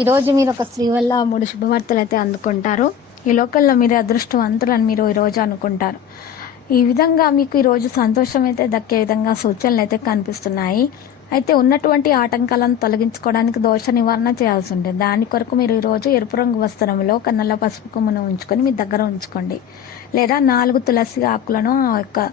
ఈరోజు మీరు ఒక స్త్రీ వల్ల మూడు శుభవార్తలు అయితే అందుకుంటారు. ఈ లోకల్లో మీరు అదృష్టవంతులని మీరు ఈ రోజు అనుకుంటారు. ఈ విధంగా మీకు ఈ రోజు సంతోషం అయితే దక్కే విధంగా సూచనలు అయితే కనిపిస్తున్నాయి. అయితే ఉన్నటువంటి ఆటంకాలను తొలగించుకోవడానికి దోష నివారణ చేయాల్సి ఉంటుంది. దాని కొరకు మీరు ఈరోజు ఎరుపు రంగు వస్త్రంలో ఒక నల్ల పసుపు కొమ్మును ఉంచుకొని మీ దగ్గర ఉంచుకోండి. లేదా నాలుగు తులసి ఆకులను ఆ యొక్క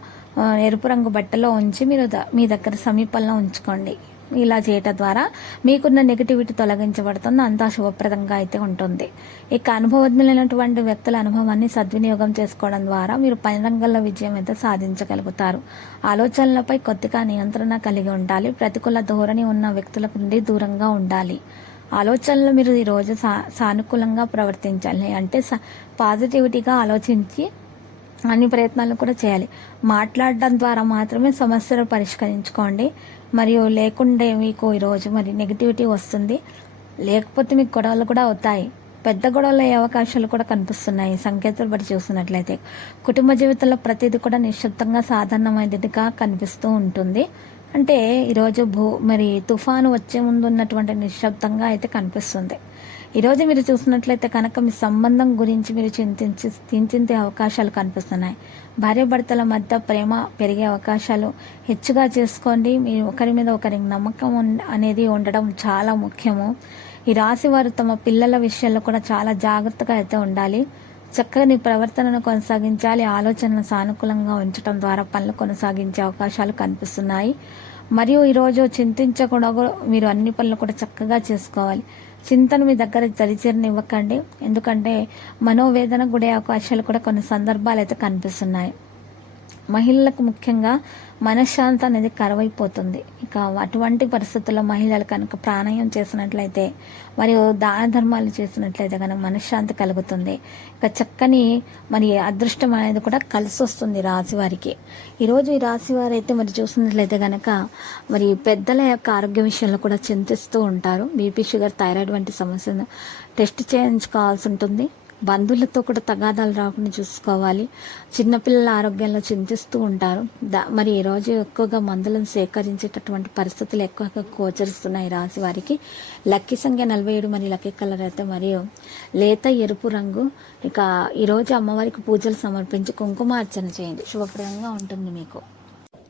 ఎరుపు రంగు బట్టలో ఉంచి మీరు మీ దగ్గర సమీపంలో ఉంచుకోండి. ఇలా చేయటం ద్వారా మీకున్న నెగిటివిటీ తొలగించబడుతుంది. అంతా శుభప్రదంగా అయితే ఉంటుంది. ఇక అనుభవజ్ఞులైనటువంటి వ్యక్తుల అనుభవాన్ని సద్వినియోగం చేసుకోవడం ద్వారా మీరు పని రంగంలో విజయం అయితే సాధించగలుగుతారు. ఆలోచనలపై కొద్దిగా నియంత్రణ కలిగి ఉండాలి. ప్రతికూల ధోరణి ఉన్న వ్యక్తుల నుండి దూరంగా ఉండాలి. ఆలోచనలు మీరు ఈరోజు సా సానుకూలంగా ప్రవర్తించాలి. అంటే స- పాజిటివిటీగా ఆలోచించి అన్ని ప్రయత్నాలు కూడా చేయాలి. మాట్లాడడం ద్వారా మాత్రమే సమస్యలు పరిష్కరించుకోండి. మరియు లేకుండే మీకు ఈరోజు మరి నెగిటివిటీ వస్తుంది. లేకపోతే మీకు గొడవలు కూడా అవుతాయి. పెద్ద గొడవలు అయ్యే అవకాశాలు కూడా కనిపిస్తున్నాయి. సంకేతాలు బట్టి చూస్తున్నట్లయితే కుటుంబ జీవితంలో ప్రతిదీ కూడా నిశ్శబ్దంగా సాధారణమైనదిగా కనిపిస్తూ ఉంటుంది. అంటే ఈరోజు భూ మరి తుఫాను వచ్చే ముందు ఉన్నటువంటి నిశ్శబ్దంగా అయితే కనిపిస్తుంది. ఈరోజు మీరు చూసినట్లయితే కనుక మీ సంబంధం గురించి మీరు చింతించి చింతించే అవకాశాలు కనిపిస్తున్నాయి. భార్యాభర్తల మధ్య ప్రేమ పెరిగే అవకాశాలు హెచ్చుగా చేసుకోండి. మీరు ఒకరి మీద ఒకరికి నమ్మకం అనేది ఉండడం చాలా ముఖ్యము. ఈ రాశి వారు తమ పిల్లల విషయంలో కూడా చాలా జాగ్రత్తగా అయితే ఉండాలి. చక్కని ప్రవర్తనను కొనసాగించాలి. ఆలోచనను సానుకూలంగా ఉంచడం ద్వారా పనులు కొనసాగించే అవకాశాలు కనిపిస్తున్నాయి. మరియు ఈరోజు చింతించకుండా మీరు అన్ని పనులు కూడా చక్కగా చేసుకోవాలి. చింతను మీ దగ్గర దరిచేరనివ్వకండి ఎందుకంటే మనోవేదన గుడే అవకాశాలు కూడా కొన్ని సందర్భాలు అయితే కనిపిస్తున్నాయి. మహిళలకు ముఖ్యంగా మనశ్శాంతి అనేది కరువైపోతుంది. ఇక అటువంటి పరిస్థితుల్లో మహిళలు కనుక ప్రాణాయం చేసినట్లయితే మరియు దాన ధర్మాలు చేసినట్లయితే కనుక మనశ్శాంతి కలుగుతుంది. ఇక చక్కని మరి అదృష్టం అనేది కూడా కలిసి వస్తుంది రాశివారికి ఈరోజు ఈ రాశివారు అయితే మరి చూసినట్లయితే కనుక మరి పెద్దల యొక్క ఆరోగ్య విషయంలో కూడా చింతిస్తూ ఉంటారు. బీపీ షుగర్ థైరాయిడ్ వంటి సమస్యను టెస్ట్ చేయించుకోవాల్సి ఉంటుంది. బంధువులతో కూడా తగాదాలు రాకుండా చూసుకోవాలి. చిన్నపిల్లల ఆరోగ్యంలో చింతిస్తూ ఉంటారు. దా మరి ఈ రోజు ఎక్కువగా మందులను సేకరించేటటువంటి పరిస్థితులు ఎక్కువగా గోచరిస్తున్నాయి రాశి వారికి. లక్కీ సంఖ్య నలభై ఏడు మరి లక్కీ కలర్ అయితే మరియు లేత ఎరుపు రంగు. ఇక ఈరోజు అమ్మవారికి పూజలు సమర్పించి కుంకుమార్చన చేయండి. శుభప్రదంగా ఉంటుంది మీకు.